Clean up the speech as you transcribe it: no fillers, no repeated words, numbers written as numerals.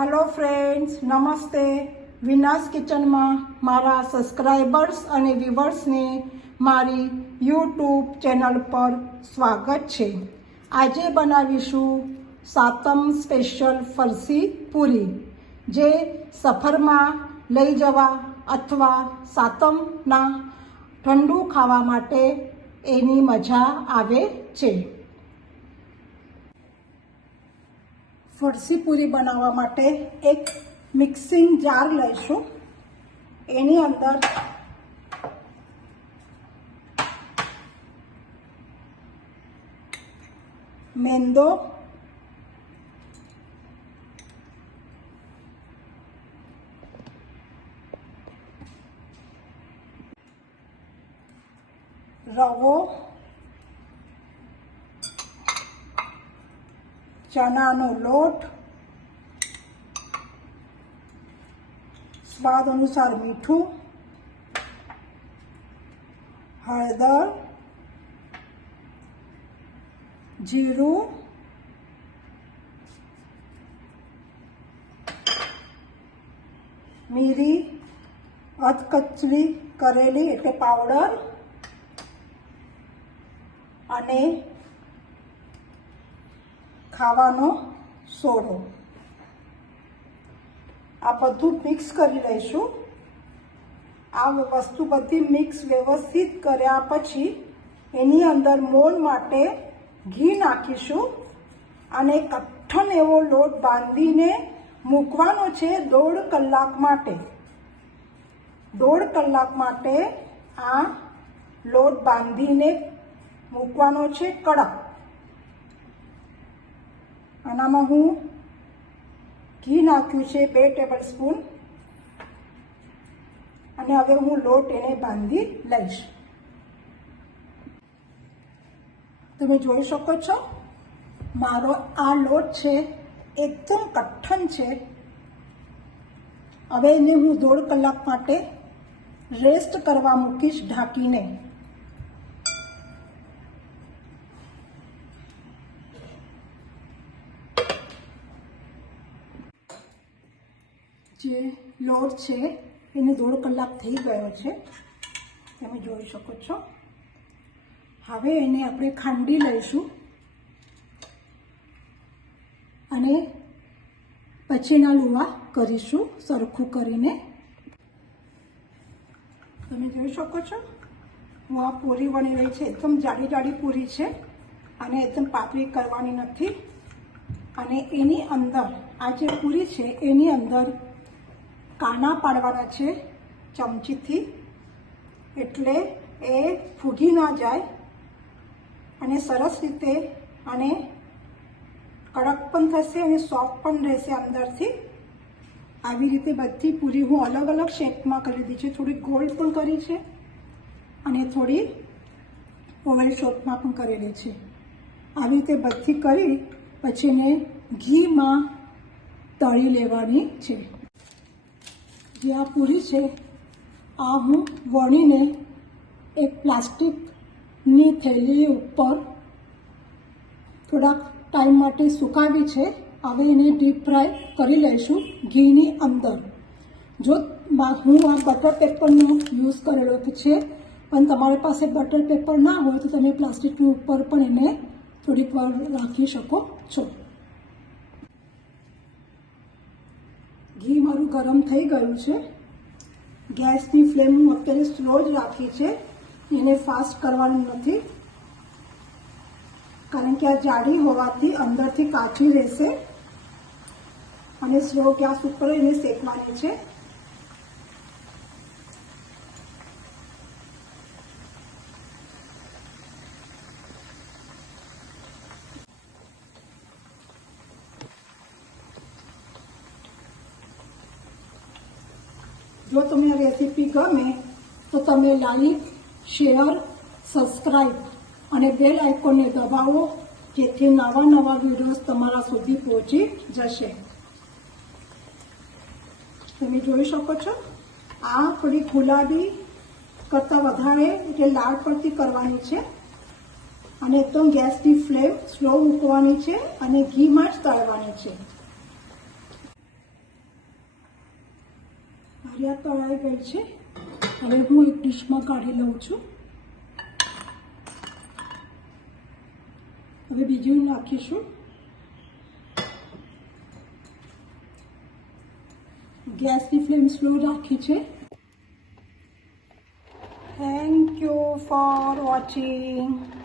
Hello friends, नमस्ते। विनाश kitchen में मारा सब्सक्राइबर्स अने व्यूवर्स ने मारी यूट्यूब चैनल पर स्वागत है। आजे बनावीशू सातम स्पेशल फरसी पूरी, जे सफर में लई जवा अथवा सातम ना ठंडू खावा माटे एनी मजा आवे छे। फरसी पूरी बनावा माटे एक मिक्सिंग जार लईशू। एनी अंदर मेंदो, रवो, चनानो लोट, स्वाद अनुसार मीठू, हळदर, जीरू, मीरी, अधकचरी करेली एटले पाउडर अने खावानो सोडो। आ बधु मिक्स करी लईशू। आ वस्तु बधी मिक्स व्यवस्थित कर्या पछी एनी अंदर मोण माटे घी नाखीशू अने कठण एवो लोट बांधीने मूकवानो छे 1.5 कलाक माटे। 1.5 कलाक माटे आ लोट बांधीने मूकवानो छे कड़क। आनामां हूँ घी नाख्युं छे 2 टेबल स्पून अने हवे हूँ लोट एने बांधी लईश। तमे जोई शको छो मारो आ लोट छे एकदम कठण छे। हवे एने हूँ 1.5 कलाक माटे रेस्ट करवा मूकीश ढांकीने। जे लोट छे एने 1.5 कलाक थई गयो छे, तमे जोई शको छो। हवे एने आपणे खांडी लईशुं अने पछीना लूवा करीशुं सरखुं करीने। तमे जोई शको छो हूँ आ पूरी वणी रही छे। एकदम जाडी जाडी पूरी छे अने एकदम पातળી करवानी नथी। अने एनी अंदर आ जे पूरी छे एनी अंदर काना पाड़वाना छे चमचीथी, एटले ए फूगी ना जाय अने सरस रीते अने कड़क पण थशे अने सॉफ्ट पण रहेशे अंदरथी। आवी रीते बधी पूरी हूँ अलग अलग शेपमां करी दी छे। थोड़ी गोल पण करी छे अने थोड़ी ओवल शेपमां पण करेली छे। आवी रीते बधी करी पछी ने घी में तળી लेवानी छे। जे आ पूरी छे आ हूँ वणीने एक प्लास्टिकनी थैली उपर थोड़ा टाइम माटे सुकावी छे। हवे एने डीप फ्राय करी लईशुं घीनी अंदर। जो हूँ आ बटर पेपरनो यूज करेलो छे, पण तमारी पासे बटर पेपर ना होय तो तमे प्लास्टिकनी उपर पण एने थोड़ीक वार राखी शको छो। घी मारू गरम थई गयुं छे। गैसनी फ्लेम हूँ अत्यारे स्लो ज राखी छे, एने फास्ट करवानी नथी, कारण के आ जाडी होवाथी अंदरथी काची रहेशे अने स्लो गैस उपर एने शेकवानी छे। जो तमने रेसिपी गमे तो तमे लाइक, शेयर, सब्सक्राइब अने बेल आइकन ने दबावो, जेथी नवा नवा विडियोज तमारा सुधी पहोंची जशे। तमे जोई शको छो आ थोड़ी गुलाबी करता वधारे एटले लाल पड़ती करवानी छे અને એકદમ ગેસની ફ્લેમ સ્લો મૂકવાની છે અને ઘીમાં જ તળવાની છે। ભજીયા તળાઈ ગઈ છે. હવે હું એક ડીશમાં કાઢી લઉં છું. હવે બીજું નાખીશું. ગેસની ફ્લેમ સ્લો રાખી છે. Thank you for watching.